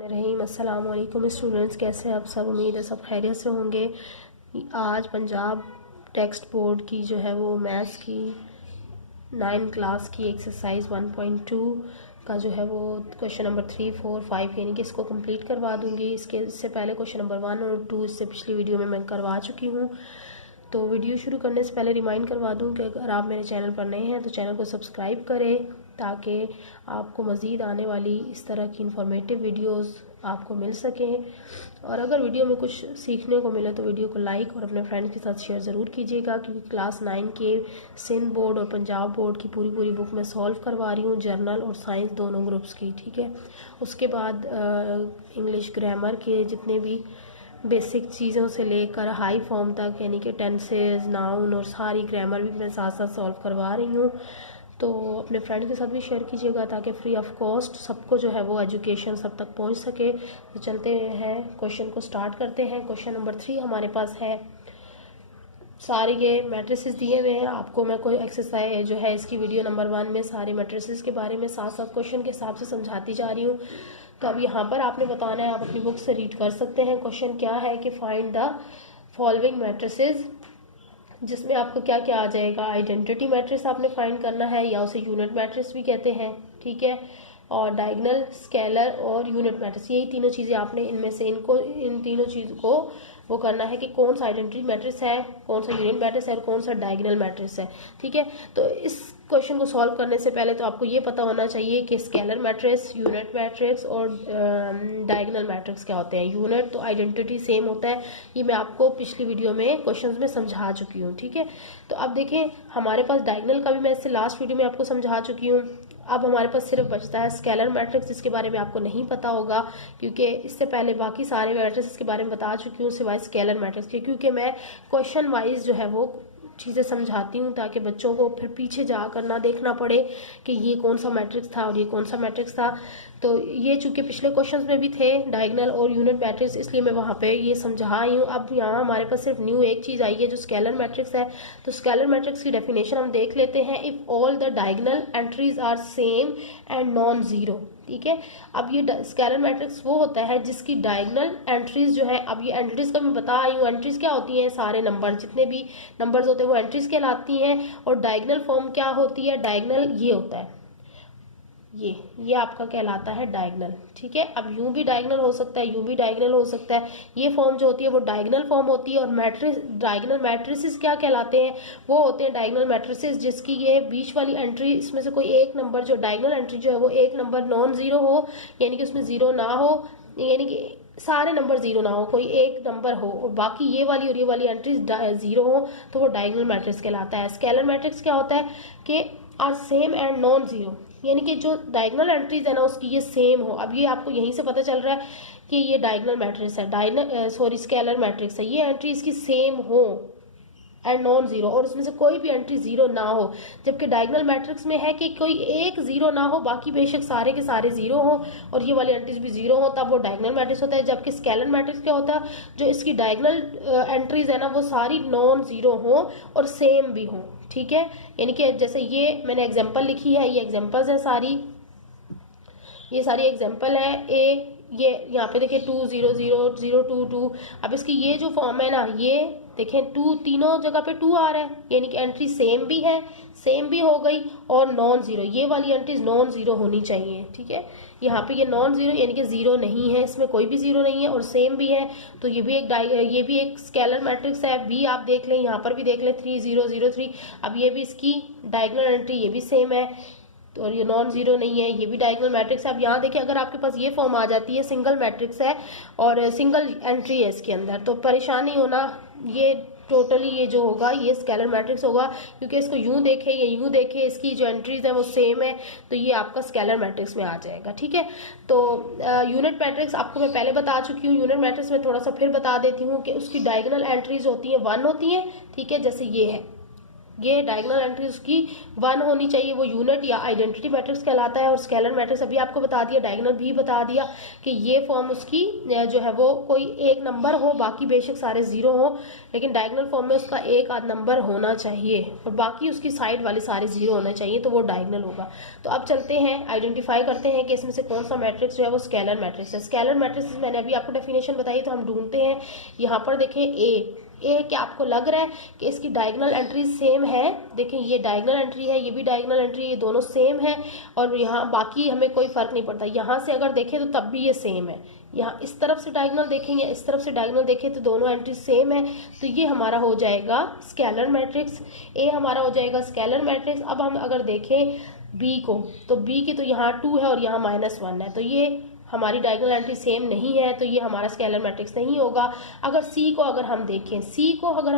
रहीम अस्सलाम वालेकुम स्टूडेंट्स, कैसे हैं आप सब। उम्मीद है सब खैरियत से होंगे। आज पंजाब टेक्स्ट बोर्ड की जो है वो मैथ्स की 9 क्लास की एक्सरसाइज 1.2 का जो है वो क्वेश्चन नंबर 3, 4, 5 यानी कि इसको कंप्लीट करवा दूंगी। इससे पहले क्वेश्चन नंबर 1 और 2 इससे पिछली वीडियो में मैं करवा चुकी हूँ। तो वीडियो शुरू करने से पहले रिमाइंड करवा दूं कि अगर आप मेरे चैनल पर नए हैं तो चैनल को सब्सक्राइब करें ताकि आपको मज़ीद आने वाली इस तरह की इंफॉर्मेटिव वीडियोस आपको मिल सकें। और अगर वीडियो में कुछ सीखने को मिले तो वीडियो को लाइक और अपने फ्रेंड्स के साथ शेयर ज़रूर कीजिएगा, क्योंकि क्लास 9 के सिंध बोर्ड और पंजाब बोर्ड की पूरी बुक मैं सॉल्व करवा रही हूँ, जर्नल और साइंस दोनों ग्रुप्स की। ठीक है, उसके बाद इंग्लिश ग्रामर के जितने भी बेसिक चीज़ों से लेकर हाई फॉर्म तक यानी कि टेंसेस, नाउन और सारी ग्रामर भी मैं साथ साथ सॉल्व करवा रही हूँ। तो अपने फ्रेंड के साथ भी शेयर कीजिएगा ताकि फ्री ऑफ कॉस्ट सबको जो है वो एजुकेशन सब तक पहुँच सके। तो चलते हैं, क्वेश्चन को स्टार्ट करते हैं। क्वेश्चन नंबर 3 हमारे पास है। सारे ये मैट्रिसेस दिए हुए हैं आपको। मैं कोई एक्सरसाइज जो है इसकी वीडियो नंबर 1 में सारे मैट्रिसेस के बारे में साथ साथ क्वेश्चन के हिसाब से समझाती जा रही हूँ। तो अब यहाँ पर आपने बताना है, आप अपनी बुक से रीड कर सकते हैं। क्वेश्चन क्या है कि फाइंड द फॉलोइंग मैट्रिसेस, जिसमें आपको क्या क्या आ जाएगा। आइडेंटिटी मैट्रिक्स आपने फाइंड करना है, या उसे यूनिट मैट्रिक्स भी कहते हैं। ठीक है, और डायगोनल, स्केलर और यूनिट मैट्रिक्स, यही तीनों चीज़ें आपने इनमें से इन तीनों चीज़ को वो करना है कि कौन सा आइडेंटिटी मैट्रिक्स है, कौन सा यूनिट मैट्रिक्स है और कौन सा डायगोनल मैट्रिक्स है। ठीक है, तो इस क्वेश्चन को सॉल्व करने से पहले तो आपको ये पता होना चाहिए कि स्केलर मैट्रिक्स, यूनिट मैट्रिक्स और डायगोनल मैट्रिक्स क्या होते हैं। यूनिट तो आइडेंटिटी सेम होता है, ये मैं आपको पिछली वीडियो में क्वेश्चंस में समझा चुकी हूँ। ठीक है, तो अब देखें हमारे पास डायगोनल का भी मैं इससे लास्ट वीडियो में आपको समझा चुकी हूँ। अब हमारे पास सिर्फ बचता है स्केलर मैट्रिक्स, जिसके बारे में आपको नहीं पता होगा क्योंकि इससे पहले बाकी सारे मैट्रिक्स के बारे में बता चुकी हूँ सिवाय स्केलर मैट्रिक्स के, क्योंकि मैं क्वेश्चन वाइज जो है वो चीज़ें समझाती हूँ ताकि बच्चों को फिर पीछे जाकर ना देखना पड़े कि ये कौन सा मैट्रिक्स था और ये कौन सा मैट्रिक्स था। तो ये चूंकि पिछले क्वेश्चंस में भी थे डायगोनल और यूनिट मैट्रिक्स, इसलिए मैं वहाँ पे ये समझा आई हूँ। अब यहाँ हमारे पास सिर्फ न्यू एक चीज़ आई है जो स्केलर मैट्रिक्स है। तो स्केलर मैट्रिक्स की डेफिनेशन हम देख लेते हैं। If all the diagonal entries are same and non zero. ठीक है, अब ये स्केलर मैट्रिक्स वो होता है जिसकी डायगोनल एंट्रीज जो है, अब ये एंट्रीज का मैं बता आई हूँ। एंट्रीज क्या होती हैं, सारे नंबर जितने भी नंबर्स होते हैं वो एंट्रीज कहलाती हैं। और डायगोनल फॉर्म क्या होती है, डायगोनल ये होता है, ये आपका कहलाता है डायगोनल। ठीक है, अब यूं भी डायगोनल हो सकता है, यूं भी डायगोनल हो सकता है। ये फॉर्म जो होती है वो डायगोनल फॉर्म होती है। और डायगोनल मैट्रिसेस क्या कहलाते हैं, वो होते हैं डायगोनल मैट्रिसेस जिसकी ये बीच वाली एंट्री, इसमें से कोई एक नंबर जो डायगोनल एंट्री जो है वो एक नंबर नॉन जीरो हो, यानी कि उसमें जीरो ना हो, यानी कि सारे नंबर जीरो ना हो, कोई एक नंबर हो और बाकी ये वाली और ये वाली एंट्रीज जीरो हो, तो वो डायगोनल मैट्रिक्स कहलाता है। स्केलर मैट्रिक्स क्या होता है कि are same and non zero, यानी कि जो डायगोनल एंट्रीज है ना उसकी ये सेम हो। अब ये आपको यहीं से पता चल रहा है कि ये डायगोनल मैट्रिक्स है, स्केलर मैट्रिक्स है। ये एंट्री इसकी सेम हो एंड नॉन जीरो, और उसमें से कोई भी एंट्री जीरो ना हो। जबकि डायगोनल मैट्रिक्स में है कि कोई एक जीरो ना हो, बाकी बेशक सारे के सारे जीरो हो और ये वाली एंट्रीज भी जीरो हो, तब वो डायगोनल मैट्रिक्स होता है। जबकि स्केलर मैट्रिक्स क्या होता है, जो इसकी डायगोनल एंट्रीज है ना वो सारी नॉन जीरो हो और सेम भी हो। ठीक है, यानी कि जैसे ये मैंने एग्जांपल लिखी है, ये एग्जांपल्स है सारी, ये सारी एग्जांपल है। ये यहाँ पे देखिए 2 0 0 0 2 2। अब इसकी ये जो फॉर्म है ना, ये देखें 2 तीनों जगह पे 2 आ रहा है, यानी कि एंट्री सेम भी है, सेम भी हो गई और नॉन जीरो, ये वाली एंट्रीज नॉन जीरो होनी चाहिए। ठीक है, यहाँ पे ये नॉन जीरो यानी कि जीरो नहीं है, इसमें कोई भी जीरो नहीं है और सेम भी है, तो ये भी एक स्केलर मैट्रिक्स है। भी आप देख लें, यहाँ पर भी देख लें 3 0 0 3। अब ये भी इसकी डायगोनल एंट्री ये भी सेम है और ये नॉन जीरो नहीं है, ये भी डायगोनल मैट्रिक्स है। अब यहाँ देखिए अगर आपके पास ये फॉर्म आ जाती है, सिंगल मैट्रिक्स है और सिंगल एंट्री है इसके अंदर, तो परेशान नहीं होना। ये टोटली ये जो होगा ये स्केलर मैट्रिक्स होगा, क्योंकि इसको यूं देखे या यूं देखे इसकी जो एंट्रीज है वो सेम है, तो ये आपका स्केलर मैट्रिक्स में आ जाएगा। ठीक है, तो यूनिट मैट्रिक्स आपको मैं पहले बता चुकी हूँ। यूनिट मैट्रिक्स में थोड़ा सा फिर बता देती हूँ कि उसकी डायगोनल एंट्रीज होती है 1 होती है। ठीक है, जैसे ये है ये डायगोनल एंट्री उसकी 1 होनी चाहिए, वो यूनिट या आइडेंटिटी मैट्रिक्स कहलाता है। और स्केलर मैट्रिक्स अभी आपको बता दिया, डायगोनल भी बता दिया कि ये फॉर्म उसकी जो है वो कोई एक नंबर हो, बाकी बेशक सारे जीरो हो, लेकिन डायगोनल फॉर्म में उसका एक आध नंबर होना चाहिए और बाकी उसकी साइड वाले सारे जीरो होने चाहिए, तो वो डायगोनल होगा। तो अब चलते हैं, आइडेंटिफाई करते हैं कि इसमें से कौन सा मैट्रिक्स जो है वो स्केलर मैट्रिक्स है। स्केलर मैट्रिक्स मैंने अभी आपको डेफिनेशन बताई, तो हम ढूंढते हैं। यहाँ पर देखें ए क्या आपको लग रहा है कि इसकी डायगोनल एंट्री सेम है? देखें ये डायगोनल एंट्री है, ये भी डायगोनल एंट्री है, ये दोनों सेम है और यहाँ बाकी हमें कोई फर्क नहीं पड़ता। यहाँ से अगर देखें तो तब भी ये सेम है। यहाँ इस तरफ से डायगोनल देखेंगे, इस तरफ से डायगोनल देखें तो दोनों एंट्री सेम है, तो ये हमारा हो जाएगा स्केलर मैट्रिक्स। ए हमारा हो जाएगा स्केलर मैट्रिक्स। अब हम अगर देखें बी को, तो बी की तो यहाँ 2 है और यहाँ -1 है, तो ये हमारी डायगोनल एंट्री सेम नहीं है, तो ये हमारा स्केलर मैट्रिक्स नहीं होगा। अगर सी को अगर हम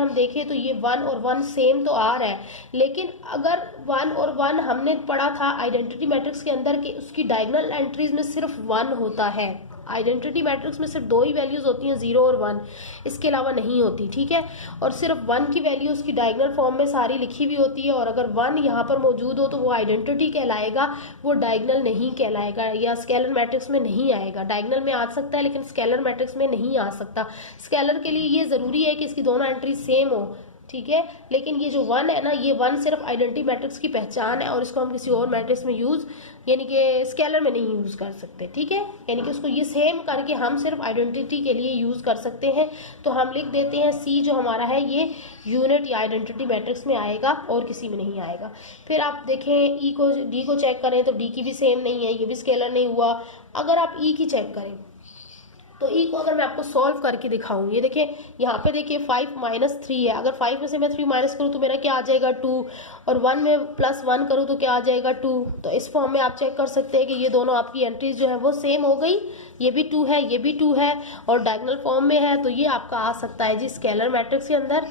देखें तो ये 1 और 1 सेम तो आ रहा है, लेकिन अगर 1 और 1 हमने पढ़ा था आइडेंटिटी मैट्रिक्स के अंदर कि उसकी डायगोनल एंट्रीज में सिर्फ 1 होता है। आइडेंटिटी मैट्रिक्स में सिर्फ 2 ही वैल्यूज होती हैं, 0 और 1, इसके अलावा नहीं होती, ठीक है। और सिर्फ 1 की वैल्यू उसकी डायगोनल फॉर्म में सारी लिखी हुई होती है, और अगर 1 यहाँ पर मौजूद हो तो वो आइडेंटिटी कहलाएगा, वो डायगोनल नहीं कहलाएगा या स्केलर मैट्रिक्स में नहीं आएगा। डायगोनल में आ सकता है लेकिन स्केलर मैट्रिक्स में नहीं आ सकता। स्केलर के लिए ये जरूरी है कि इसकी दोनों एंट्री सेम हो, ठीक है। लेकिन ये जो 1 है ना, ये 1 सिर्फ आइडेंटिटी मैट्रिक्स की पहचान है और इसको हम किसी और मैट्रिक्स में यूज यानी कि स्केलर में नहीं यूज कर सकते, ठीक है। यानी कि उसको ये सेम करके हम सिर्फ आइडेंटिटी के लिए यूज कर सकते हैं। तो हम लिख देते हैं सी जो हमारा है ये यूनिट या आइडेंटिटी मैट्रिक्स में आएगा और किसी में नहीं आएगा। फिर आप देखें ई को, डी को चेक करें तो डी की भी सेम नहीं है, ये भी स्केलर नहीं हुआ। अगर आप ई की चेक करें तो ई को अगर मैं आपको सॉल्व करके दिखाऊं, ये देखिए यहाँ पे देखिए 5 - 3 है। अगर 5 में से मैं 3 माइनस करूँ तो मेरा क्या आ जाएगा 2, और 1 में +1 करूँ तो क्या आ जाएगा 2। तो इस फॉर्म में आप चेक कर सकते हैं कि ये दोनों आपकी एंट्रीज जो है वो सेम हो गई, ये भी 2 है, ये भी 2 है और डायगोनल फॉर्म में है, तो ये आपका आ सकता है जी स्केलर मैट्रिक्स के अंदर।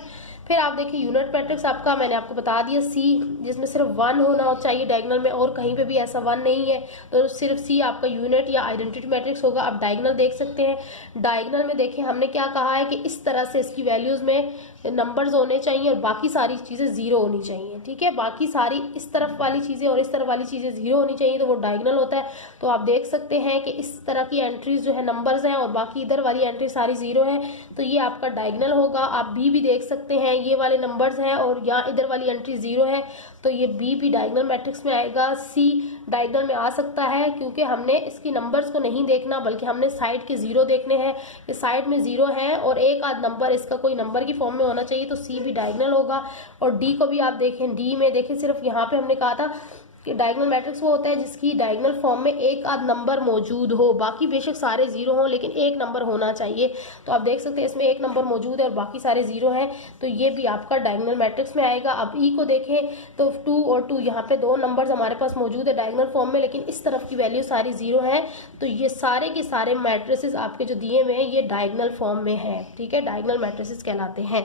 फिर आप देखिए यूनिट मैट्रिक्स आपका मैंने आपको बता दिया सी, जिसमें सिर्फ 1 होना चाहिए डायगोनल में और कहीं पे भी ऐसा 1 नहीं है, तो सिर्फ सी आपका यूनिट या आइडेंटिटी मैट्रिक्स होगा। आप डायगोनल देख सकते हैं। डायगोनल में देखिए हमने क्या कहा है कि इस तरह से इसकी वैल्यूज में नंबर्स होने चाहिए और बाकी सारी चीजें 0 होनी चाहिए, ठीक है। बाकी सारी इस तरफ वाली चीजें और इस तरफ वाली चीजें 0 होनी चाहिए, तो वो डायगोनल होता है। तो आप देख सकते हैं कि इस तरह की एंट्रीज जो है नंबर्स हैं और बाकी इधर वाली एंट्री सारी 0 है, तो ये आपका डायगोनल होगा। आप बी भी देख सकते हैं, ये वाले नंबर्स हैं और यहाँ इधर वाली एंट्री 0 है, तो ये बी भी डायगोनल मैट्रिक्स में आएगा। सी डायगोनल में आ सकता है क्योंकि हमने इसकी नंबर्स को नहीं देखना बल्कि हमने साइड के 0 देखने हैं। ये साइड में 0 है और एक आध नंबर इसका कोई नंबर की फॉर्म में होना चाहिए, तो सी भी डायगोनल होगा। और डी को भी आप देखें, डी में देखें सिर्फ यहाँ पे हमने कहा था कि डायगोनल मैट्रिक्स वो होता है जिसकी डायगोनल फॉर्म में एक आध नंबर मौजूद हो, बाकी बेशक सारे 0 हो लेकिन एक नंबर होना चाहिए। तो आप देख सकते हैं इसमें एक नंबर मौजूद है और बाकी सारे 0 है, तो ये भी आपका डायगोनल मैट्रिक्स में आएगा। अब ई को देखें तो 2 और 2 यहाँ पे 2 नंबर्स हमारे पास मौजूद है डायगोनल फॉर्म में, लेकिन इस तरफ की वैल्यू सारी 0 है, तो ये सारे के सारे मैट्रिसेस आपके जो दिए हुए हैं ये डायगोनल फॉर्म में है, ठीक है। डायगोनल मैट्रिसेस कहलाते हैं।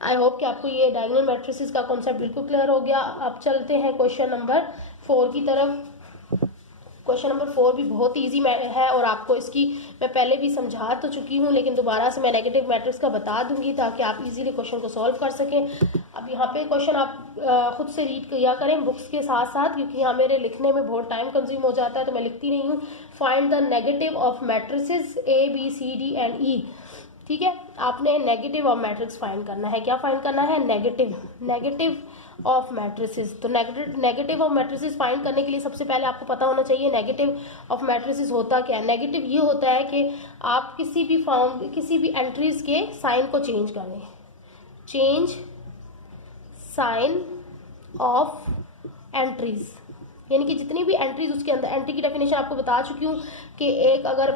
आई होप कि आपको ये डायगोनल मैट्रिसेस का कॉन्सेप्ट बिल्कुल क्लियर हो गया। अब चलते हैं क्वेश्चन नंबर 4 की तरफ। क्वेश्चन नंबर 4 भी बहुत इजी है और आपको इसकी मैं पहले भी समझा तो चुकी हूँ, लेकिन दोबारा से मैं नेगेटिव मैट्रिक्स का बता दूंगी ताकि आप इजीली क्वेश्चन को सॉल्व कर सकें। अब यहाँ पे क्वेश्चन आप खुद से रीड किया करें बुक्स के साथ साथ, क्योंकि यहाँ मेरे लिखने में बहुत टाइम कंज्यूम हो जाता है तो मैं लिखती नहीं हूँ। Find the negative of matrices A B C D and E, ठीक है। आपने नेगेटिव ऑफ मैट्रिक्स फाइंड करना है। क्या फाइंड करना है? Negative of matrices. तो नेगेटिव ऑफ मैट्रिसेस फाइंड करने के लिए सबसे पहले आपको पता होना चाहिए नेगेटिव ऑफ मैट्रिसेस होता क्या है। नेगेटिव ये होता है कि आप किसी भी एंट्रीज के साइन को चेंज कर दें। चेंज साइन ऑफ एंट्रीज, यानी कि जितनी भी एंट्रीज उसके अंदर, एंट्री की डेफिनेशन आपको बता चुकी हूँ कि एक अगर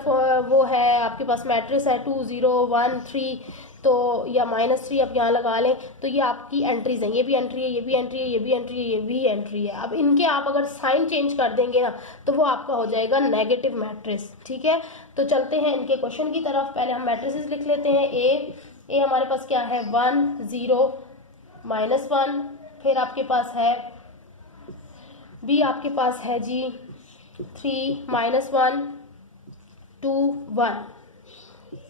वो है आपके पास मैट्रिक्स है 2 0 1 3 तो या -3 आप यहाँ लगा लें, तो ये आपकी एंट्रीज हैं। ये भी एंट्री है, ये भी एंट्री है, ये भी एंट्री है, ये भी एंट्री है। अब इनके आप अगर साइन चेंज कर देंगे ना तो वो आपका हो जाएगा नेगेटिव मैट्रिक्स, ठीक है। तो चलते हैं इनके क्वेश्चन की तरफ। पहले हम मैट्रिसेस लिख लेते हैं। ए हमारे पास क्या है 1 0 -1, फिर आपके पास है बी आपके पास है जी 3 -1 2 1,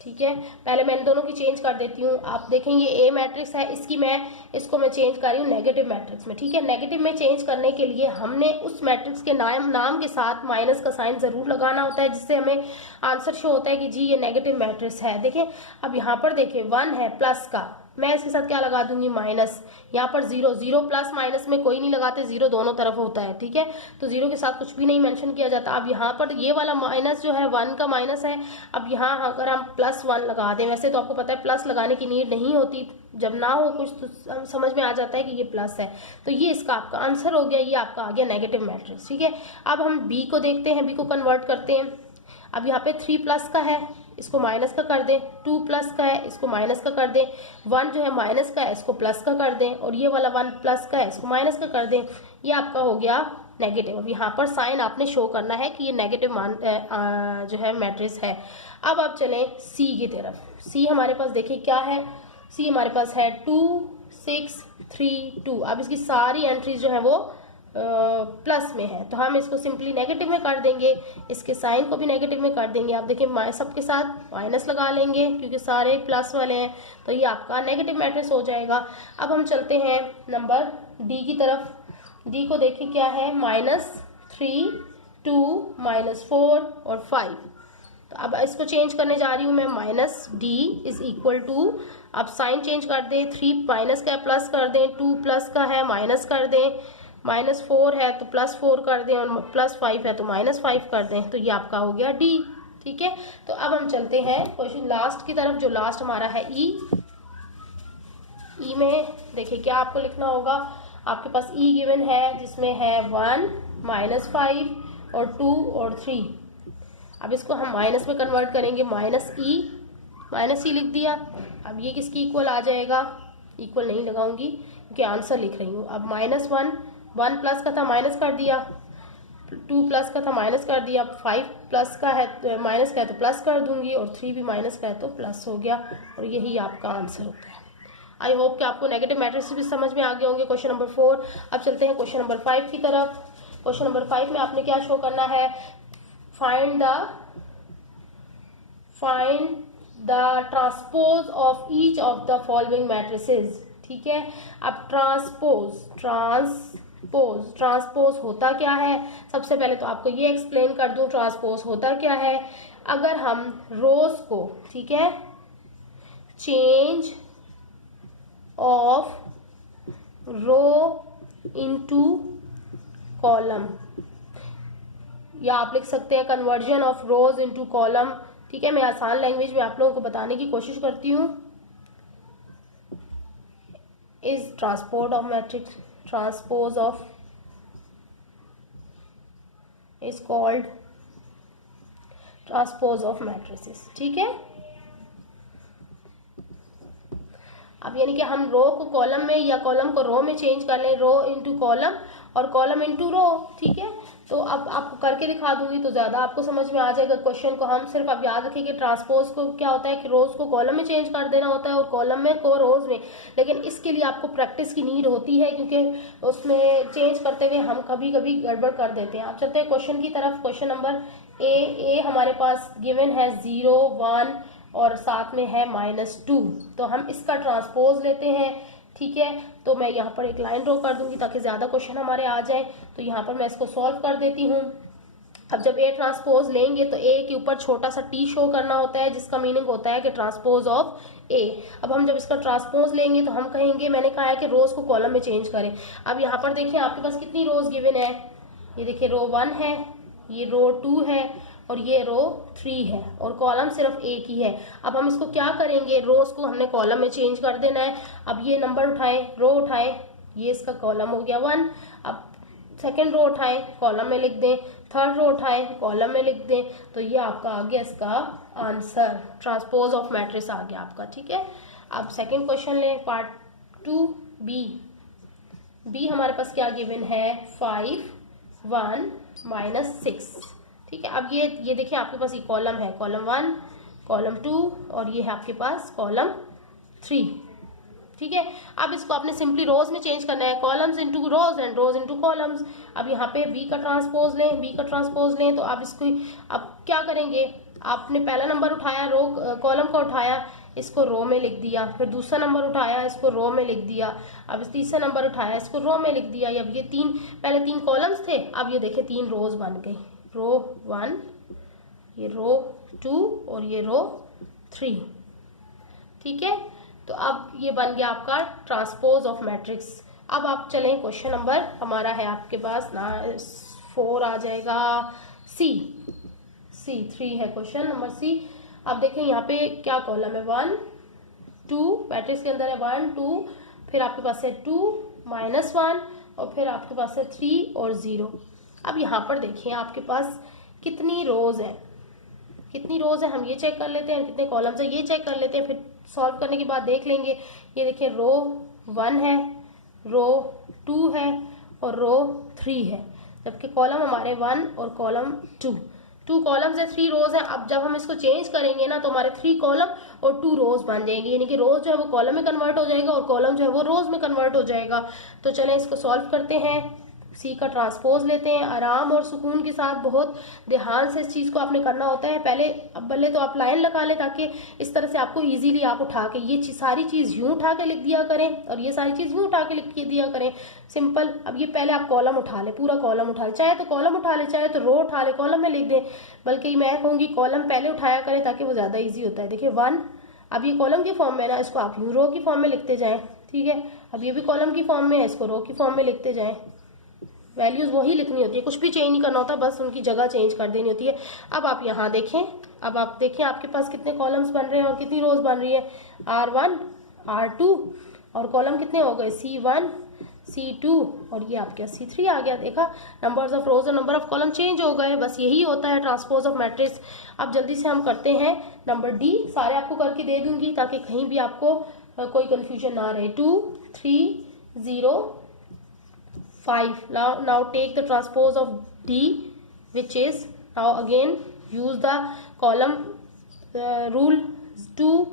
ठीक है, पहले मैं इन दोनों की चेंज कर देती हूँ। आप देखेंगे ए मैट्रिक्स है, इसको मैं चेंज कर रही हूँ नेगेटिव मैट्रिक्स में। ठीक है, नेगेटिव में चेंज करने के लिए हमने उस मैट्रिक्स के नाम के साथ माइनस का साइन जरूर लगाना होता है, जिससे हमें आंसर शो होता है कि जी ये नेगेटिव मैट्रिक्स है। देखें, अब यहाँ पर देखें 1 है प्लस का, मैं इसके साथ क्या लगा दूंगी माइनस। यहाँ पर 0 प्लस माइनस में कोई नहीं लगाते, 0 दोनों तरफ होता है। ठीक है, तो 0 के साथ कुछ भी नहीं मेंशन किया जाता। अब यहाँ पर ये वाला माइनस जो है 1 का माइनस है। अब यहाँ अगर हम +1 लगा दें, वैसे तो आपको पता है प्लस लगाने की नीड नहीं होती, जब ना हो कुछ तो समझ में आ जाता है कि ये प्लस है। तो ये इसका आपका आंसर हो गया, ये आपका आ गया नेगेटिव मैट्रिक्स। ठीक है, अब हम बी को देखते हैं, बी को कन्वर्ट करते हैं। अब यहाँ पे 3 प्लस का है, इसको माइनस का कर दें, 2 प्लस का है, इसको माइनस का कर दें, 1 जो है माइनस का है, इसको प्लस का कर दें, और ये वाला 1 प्लस का है, इसको माइनस का कर दें। ये आपका हो गया नेगेटिव। अब यहाँ पर साइन आपने शो करना है कि ये नेगेटिव जो है मैट्रिक्स है। अब आप चलें सी की तरफ। सी हमारे पास देखिए क्या है, सी हमारे पास है 2 6 3 2। अब इसकी सारी एंट्रीज जो है वो प्लस में है, तो हम इसको सिंपली नेगेटिव में कर देंगे, इसके साइन को भी नेगेटिव में कर देंगे। आप देखिए सबके साथ माइनस लगा लेंगे क्योंकि सारे प्लस वाले हैं, तो ये आपका नेगेटिव मैट्रिक्स हो जाएगा। अब हम चलते हैं नंबर डी की तरफ। डी को देखिए क्या है, -3 2 -4 और 5। तो अब इसको चेंज करने जा रही हूँ मैं, -d इज इक्वल टू, अब साइन चेंज कर दें, 3 माइनस का है प्लस कर दें, 2 प्लस का है माइनस कर दें, -4 है तो +4 कर दें, और +5 है तो -5 कर दें। तो ये आपका हो गया डी। ठीक है, तो अब हम चलते हैं क्वेश्चन लास्ट की तरफ, जो लास्ट हमारा है ई। ई में देखिए क्या आपको लिखना होगा। आपके पास ई गिवन है, जिसमें है 1 -5 और 2 और 3। अब इसको हम माइनस में कन्वर्ट करेंगे, -e लिख दिया। अब ये किसकी इक्वल आ जाएगा, इक्वल नहीं लगाऊंगी क्योंकि आंसर लिख रही हूँ। अब -1 प्लस का था माइनस कर दिया, 2 प्लस का था माइनस कर दिया, 5 प्लस का है माइनस का है तो प्लस कर दूंगी, और 3 भी माइनस का है तो प्लस हो गया, और यही आपका आंसर होता है। आई होप कि आपको नेगेटिव मैट्रिक्स भी समझ में आ गए होंगे। Question number 4। अब चलते हैं क्वेश्चन नंबर 5 की तरफ। क्वेश्चन नंबर 5 में आपने क्या शो करना है, find the transpose of each of the following matrices. ठीक है, अब ट्रांसपोज होता क्या है। सबसे पहले तो आपको ये एक्सप्लेन कर दूं ट्रांसपोज होता क्या है। अगर हम रोज को, ठीक है, change of row into column, या आप लिख सकते हैं conversion of rows into column. ठीक है, मैं आसान लैंग्वेज में आप लोगों को बताने की कोशिश करती हूँ। Is transpose of matrix, transpose of is called transpose of matrices. ठीक है, अब यानी कि हम रो को कॉलम में या कॉलम को रो में चेंज कर लें, रो इनटू कॉलम और कॉलम इनटू रो। ठीक है, तो अब आपको करके दिखा दूंगी तो ज्यादा आपको समझ में आ जाएगा क्वेश्चन को। हम सिर्फ अब याद रखें कि ट्रांसपोज को क्या होता है कि रोज को कॉलम में चेंज कर देना होता है और कॉलम में को रोज में, लेकिन इसके लिए आपको प्रैक्टिस की नीड होती है क्योंकि उसमें चेंज करते हुए हम कभी कभी गड़बड़ कर देते हैं। आप चलते हैं क्वेश्चन की तरफ। क्वेश्चन नंबर ए हमारे पास गिवन है 0 1 और साथ में है -2, तो हम इसका ट्रांसपोज लेते हैं। ठीक है, तो मैं यहाँ पर एक लाइन ड्रॉ कर दूंगी ताकि ज्यादा क्वेश्चन हमारे आ जाए। तो यहाँ पर मैं इसको सॉल्व कर देती हूँ। अब जब ए ट्रांसपोज लेंगे तो ए के ऊपर छोटा सा टी शो करना होता है, जिसका मीनिंग होता है कि ट्रांसपोज ऑफ ए। अब हम जब इसका ट्रांसपोज लेंगे तो हम कहेंगे, मैंने कहा है कि रोज को कॉलम में चेंज करें। अब यहाँ पर देखिए आपके पास कितनी रोज गिवन है, ये देखिए रो 1 है, ये रो 2 है और ये रो 3 है, और कॉलम सिर्फ एक ही है। अब हम इसको क्या करेंगे, रोज को हमने कॉलम में चेंज कर देना है। अब ये नंबर उठाएं, रो उठाएं, ये इसका कॉलम हो गया 1। अब सेकंड रो उठाएं, कॉलम में लिख दें, थर्ड रो उठाएं, कॉलम में लिख दें, तो ये आपका आ गया इसका आंसर, ट्रांसपोज ऑफ मैट्रिक्स आ गया आपका। ठीक है, अब सेकंड क्वेश्चन लें, पार्ट 2 बी हमारे पास क्या गिवन है, 5 1 -6। ठीक है, अब ये देखिए आपके पास ये कॉलम है, कॉलम 1 कॉलम 2 और ये है आपके पास कॉलम 3। ठीक है, अब इसको आपने सिंपली रोज में चेंज करना है, columns into rose and rose into columns. अब यहाँ पे बी का ट्रांसपोज लें, तो आप इसको अब क्या करेंगे, आपने पहला नंबर उठाया, रो कॉलम का उठाया, इसको रो में लिख दिया, फिर दूसरा नंबर उठाया, इसको रो में लिख दिया, अब इस तीसरा नंबर उठाया, इसको रो में लिख दिया। अब ये तीन, पहले तीन कॉलम्स थे, अब ये देखें तीन रोज बन गई, रो 1, ये रो 2 और ये रो 3। ठीक है, तो अब ये बन गया आपका ट्रांसपोज ऑफ मैट्रिक्स। अब आप चलें, क्वेश्चन नंबर हमारा है आपके पास ना 4 आ जाएगा, सी 3 है क्वेश्चन नंबर सी। अब देखें यहाँ पे क्या कॉलम है, 1 2, मैट्रिक्स के अंदर है 1 2, फिर आपके पास है 2 -1 और फिर आपके पास है 3 और 0। अब यहाँ पर देखिए आपके पास कितनी रोज है, कितनी रोज है हम ये चेक कर लेते हैं, कितने कॉलम्स है ये चेक कर लेते हैं, फिर सॉल्व करने के बाद देख लेंगे। ये देखिए रो 1 है, रो 2 है और रो 3 है, जबकि कॉलम हमारे 1 और कॉलम 2 कॉलम्स है, 3 रोज है। अब जब हम इसको चेंज करेंगे ना तो हमारे 3 कॉलम और 2 रोज बन जाएंगे, यानी कि रोज जो है वो कॉलम में कन्वर्ट हो जाएगा और कॉलम जो है वो रोज में कन्वर्ट हो जाएगा। तो चलें इसको सॉल्व करते हैं, सी का ट्रांसपोज लेते हैं आराम और सुकून के साथ। बहुत ध्यान से इस चीज को आपने करना होता है। पहले तो आप लाइन लगा लें ताकि इस तरह से आपको इजीली आप उठा के ये सारी चीज यूं उठा के लिख दिया करें और ये सारी चीज यूं उठा के लिख दिया करें, सिंपल। अब ये पहले आप कॉलम उठा ले, पूरा कॉलम उठा ले, चाहे तो कॉलम उठा ले चाहे तो रो उठा ले, कॉलम में लिख दें, बल्कि मैं कहूंगी कॉलम पहले उठाया करें ताकि वो ज्यादा ईजी होता है। देखिए 1, अब ये कॉलम की फॉर्म में है ना, इसको आप यूं रो की फॉर्म में लिखते जाएं, ठीक है। अब ये भी कॉलम की फॉर्म में है, इसको रो की फॉर्म में लिखते जाएं। वैल्यूज वही लिखनी होती है, कुछ भी चेंज नहीं करना होता, बस उनकी जगह चेंज कर देनी होती है। अब आप यहाँ देखें, अब आप देखें आपके पास कितने कॉलम्स बन रहे हैं और कितनी रोज बन रही है, R1 R2 और कॉलम कितने हो गए, C1 C2 और ये आपके C3 आ गया। देखा, नंबर्स ऑफ रोज और नंबर ऑफ कॉलम चेंज हो गए, बस यही होता है ट्रांसपोज ऑफ मैट्रिक्स। अब जल्दी से हम करते हैं नंबर डी, सारे आपको करके दे दूंगी ताकि कहीं भी आपको कोई कंफ्यूजन ना रहे। 2 3 0 5. Now take the transpose of D, which is, now again use the column rule, 2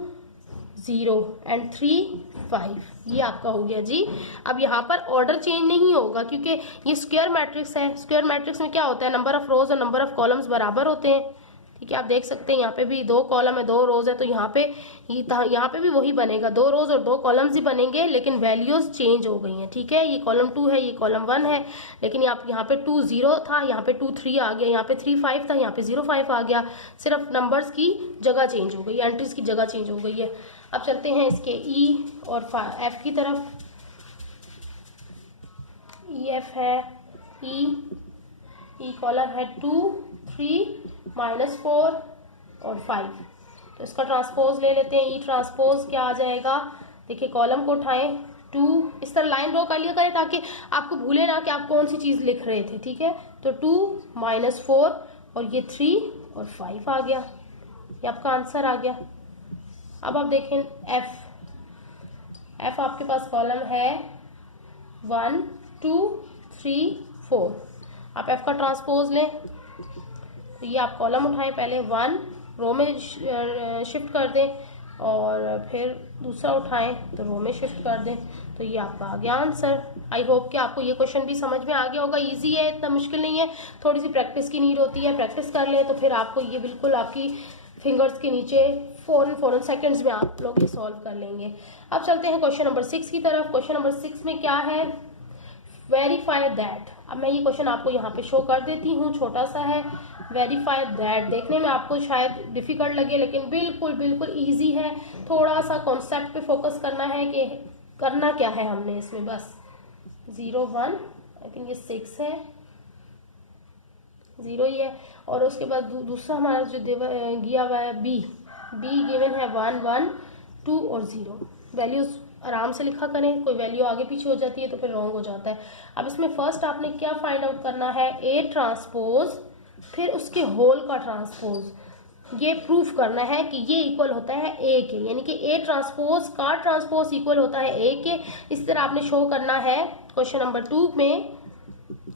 0 and 3 5. ये आपका हो गया जी। अब यहाँ पर ऑर्डर चेंज नहीं होगा क्योंकि ये स्क्वायर मैट्रिक्स है। स्क्वायर मैट्रिक्स में क्या होता है, नंबर ऑफ रोज और नंबर ऑफ कॉलम्स बराबर होते हैं, ठीक है। आप देख सकते हैं यहाँ पे भी 2 कॉलम है 2 रोज है, तो यहाँ पे भी वही बनेगा, 2 रोज और 2 कॉलम्स ही बनेंगे, लेकिन वैल्यूज चेंज हो गई हैं, ठीक है। ये कॉलम 2 है, ये कॉलम 1 है, लेकिन यहाँ पे 2 0 था, यहाँ पे 2 3 आ गया, यहाँ पे 3 5 था, यहाँ पे 0 5 आ गया। सिर्फ नंबर्स की जगह चेंज हो गई, एंट्रीज की जगह चेंज हो गई है। अब चलते हैं इसके ई और एफ की तरफ। ई एफ है, ई कॉलम है 2 3 -4 और 5, तो इसका ट्रांसपोज ले लेते हैं। ई ट्रांसपोज क्या आ जाएगा, देखिए कॉलम को उठाएं 2, इस तरह लाइन ड्रॉ कर लिया करें ताकि आपको भूले ना कि आप कौन सी चीज लिख रहे थे, ठीक है। तो 2 -4 और ये 3 और 5 आ गया, ये आपका आंसर आ गया। अब आप देखें एफ आपके पास कॉलम है 1 2 3 4, आप एफ का ट्रांसपोज लें, तो ये आप कॉलम उठाएं, पहले 1 रो में शिफ्ट कर दें और फिर दूसरा उठाएं तो रो में शिफ्ट कर दें, तो ये आपका आ गया आंसर। आई होप कि आपको ये क्वेश्चन भी समझ में आ गया होगा, इजी है, इतना मुश्किल नहीं है, थोड़ी सी प्रैक्टिस की नीड होती है, प्रैक्टिस कर लें तो फिर आपको ये बिल्कुल आपकी फिंगर्स के नीचे फौरन सेकंड्स में आप लोग ये सॉल्व कर लेंगे। अब चलते हैं क्वेश्चन नंबर 6 की तरफ। क्वेश्चन नंबर 6 में क्या है, वेरीफाई दैट। अब मैं ये क्वेश्चन आपको यहाँ पे शो कर देती हूँ, छोटा सा है, वेरीफाई दैट। देखने में आपको शायद डिफिकल्ट लगे लेकिन बिल्कुल ईजी है, थोड़ा सा कॉन्सेप्ट पे फोकस करना है कि करना क्या है हमने इसमें, बस 0 1 आई थिंक ये 6 है, 0 ही है, और उसके बाद दूसरा हमारा जो दिया हुआ है बी गिवन है 1 1 2 और 0। वैल्यूज आराम से लिखा करें, कोई वैल्यू आगे पीछे हो जाती है तो फिर रॉन्ग हो जाता है। अब इसमें फर्स्ट आपने क्या फाइंड आउट करना है, ए ट्रांसपोज फिर उसके होल का ट्रांसपोज। ये प्रूफ करना है कि ये इक्वल होता है ए के, यानी कि ए ट्रांसपोज का ट्रांसपोज इक्वल होता है ए के। इस तरह आपने शो करना है क्वेश्चन नंबर 2 में,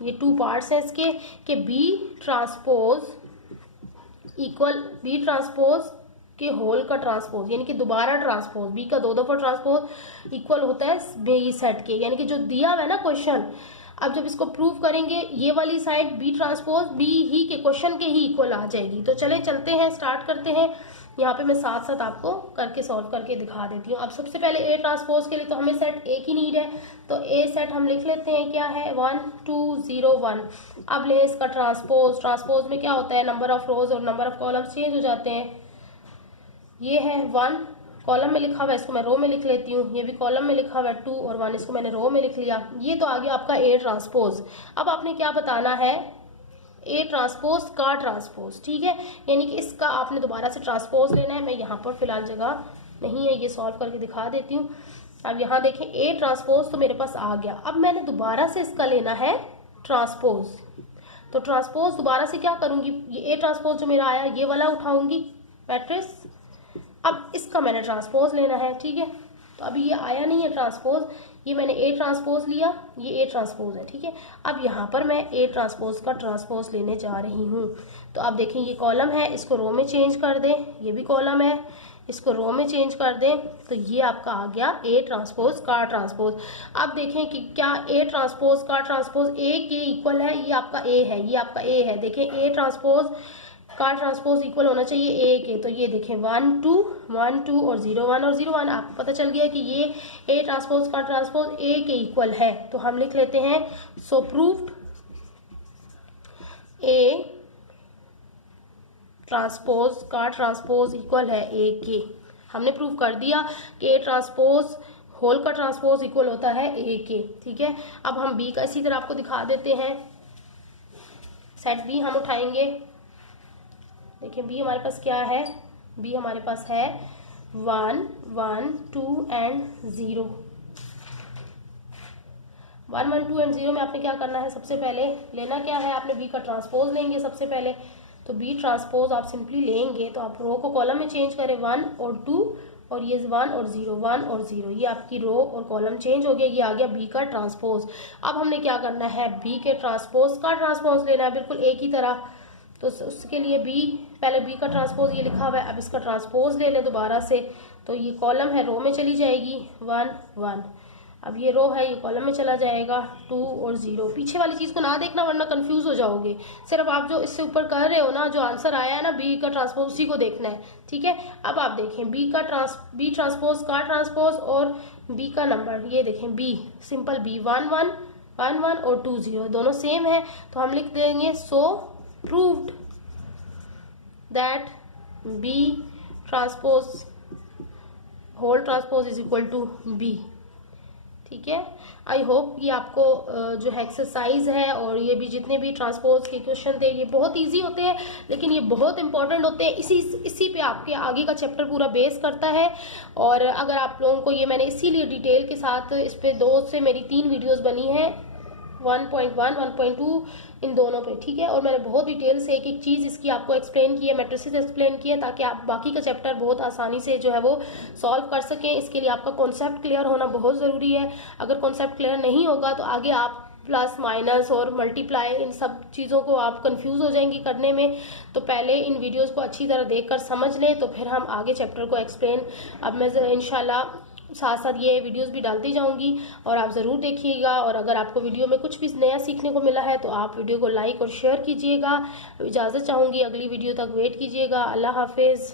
ये 2 पार्ट्स हैं इसके, कि बी ट्रांसपोज के होल का ट्रांसपोज, यानी कि दोबारा ट्रांसपोज, बी का 2 दफा ट्रांसपोज इक्वल होता है बी सेट के, यानी कि जो दिया हुआ है ना क्वेश्चन, अब जब इसको प्रूव करेंगे ये वाली साइड बी ट्रांसपोज बी ही के क्वेश्चन के ही इक्वल आ जाएगी। तो चले चलते हैं, स्टार्ट करते हैं। यहाँ पे मैं साथ साथ आपको करके सॉल्व करके दिखा देती हूँ। अब सबसे पहले ए ट्रांसपोज के लिए तो हमें सेट ए की नीड है, तो ए सेट हम लिख लेते हैं, क्या है 1 2 0 1। अब ले इसका ट्रांसपोज, ट्रांसपोज में क्या होता है, नंबर ऑफ रोज और नंबर ऑफ कॉलम्स चेंज हो जाते हैं। ये है 1 कॉलम में लिखा हुआ है, इसको मैं रो में लिख लेती हूँ। ये भी कॉलम में लिखा हुआ है 2 और 1, इसको मैंने रो में लिख लिया। ये तो आ गया आपका ए ट्रांसपोज। अब आपने क्या बताना है, ए ट्रांसपोज का ट्रांसपोज, ठीक है, यानी कि इसका आपने दोबारा से ट्रांसपोज लेना है। मैं यहाँ पर फिलहाल जगह नहीं है, ये सॉल्व करके दिखा देती हूँ। अब यहाँ देखें ए ट्रांसपोज तो मेरे पास आ गया। अब मैंने दोबारा से इसका लेना है ट्रांसपोज, तो ट्रांसपोज दोबारा से क्या करूंगी, ये ए ट्रांसपोज जो मेरा आया ये वाला उठाऊंगी मैट्रिक्स। अब इसका मैंने ट्रांसपोज लेना है, ठीक है। तो अभी ये आया नहीं है ट्रांसपोज, ये मैंने ए ट्रांसपोज लिया, ये ए ट्रांसपोज है, ठीक है। अब यहाँ पर मैं ए ट्रांसपोज का ट्रांसपोज लेने जा रही हूँ। तो अब देखें ये कॉलम है, इसको रो में चेंज कर दें, ये भी कॉलम है, इसको रो में चेंज कर दें, तो ये आपका आ गया ए ट्रांसपोज का ट्रांसपोज। अब देखें कि क्या ए ट्रांसपोज का ट्रांसपोज ए के इक्वल है, ये आपका ए है, ये आपका ए है। देखें ए ट्रांसपोज का ट्रांसपोज इक्वल होना चाहिए ए के, तो ये देखें 1 2 1 2 और 0 1 और 0 1, आपको पता चल गया कि ये ए ट्रांसपोज का ट्रांसपोज ए के इक्वल है। तो हम लिख लेते हैं सो प्रूव्ड ए ट्रांसपोज का ट्रांसपोज इक्वल है ए के। हमने प्रूव कर दिया कि ए ट्रांसपोज होल का ट्रांसपोज इक्वल होता है ए के, ठीक है। अब हम बी का इसी तरह आपको दिखा देते हैं। सेट बी हम उठाएंगे, देखिए बी हमारे पास क्या है, बी हमारे पास है 1 1 2 एंड 0। 1 1 2 एंड 0 में आपने क्या करना है, सबसे पहले लेना क्या है, आपने बी का ट्रांसपोज लेंगे सबसे पहले। तो बी ट्रांसपोज आप सिंपली लेंगे तो आप रो को कॉलम में चेंज करें 1 और 2 और ये 1 और 0 1 और 0, ये आपकी रो और कॉलम चेंज हो गया, ये आ गया बी का ट्रांसपोज। अब हमने क्या करना है, बी के ट्रांसपोज का ट्रांसपोज लेना है, बिल्कुल एक ही तरह। तो उसके लिए बी, पहले बी का ट्रांसपोज ये लिखा हुआ है, अब इसका ट्रांसपोज ले लें दोबारा से। तो ये कॉलम है, रो में चली जाएगी 1 1, अब ये रो है, ये कॉलम में चला जाएगा 2 और 0। पीछे वाली चीज़ को ना देखना वरना कंफ्यूज हो जाओगे, सिर्फ आप जो इससे ऊपर कर रहे हो ना, जो आंसर आया है ना बी का ट्रांसपोज, उसी को देखना है, ठीक है। अब आप देखें बी ट्रांसपोज का ट्रांसपोज और बी का नंबर, ये देखें बी सिंपल बी 1 1 1 1 और 2 0 दोनों सेम है। तो हम लिख देंगे सो proved that B transpose whole transpose is equal to B, ठीक है। आई होप ये आपको जो है एक्सरसाइज है और ये भी जितने भी ट्रांसपोज के क्वेश्चन थे ये बहुत इजी होते हैं, लेकिन ये बहुत इंपॉर्टेंट होते हैं। इसी पे आपके आगे का चैप्टर पूरा बेस करता है। और अगर आप लोगों को ये मैंने इसीलिए डिटेल के साथ इस पे 2 से मेरी 3 वीडियोस बनी है, 1.1 1.2 इन दोनों पे, ठीक है। और मैंने बहुत डिटेल से एक एक चीज़ इसकी आपको एक्सप्लेन की है, मैट्रिसेस एक्सप्लेन की है, ताकि आप बाकी का चैप्टर बहुत आसानी से जो है वो सॉल्व कर सकें। इसके लिए आपका कॉन्सेप्ट क्लियर होना बहुत ज़रूरी है। अगर कॉन्सेप्ट क्लियर नहीं होगा तो आगे आप प्लस माइनस और मल्टीप्लाई इन सब चीज़ों को आप कंफ्यूज हो जाएंगी करने में। तो पहले इन वीडियोज़ को अच्छी तरह देख कर समझ लें, तो फिर हम आगे चैप्टर को एक्सप्लेन, अब मैं इंशाल्लाह साथ साथ ये वीडियोस भी डालती जाऊंगी और आप ज़रूर देखिएगा। और अगर आपको वीडियो में कुछ भी नया सीखने को मिला है तो आप वीडियो को लाइक और शेयर कीजिएगा। इजाज़त चाहूँगी, अगली वीडियो तक वेट कीजिएगा। अल्लाह हाफिज़।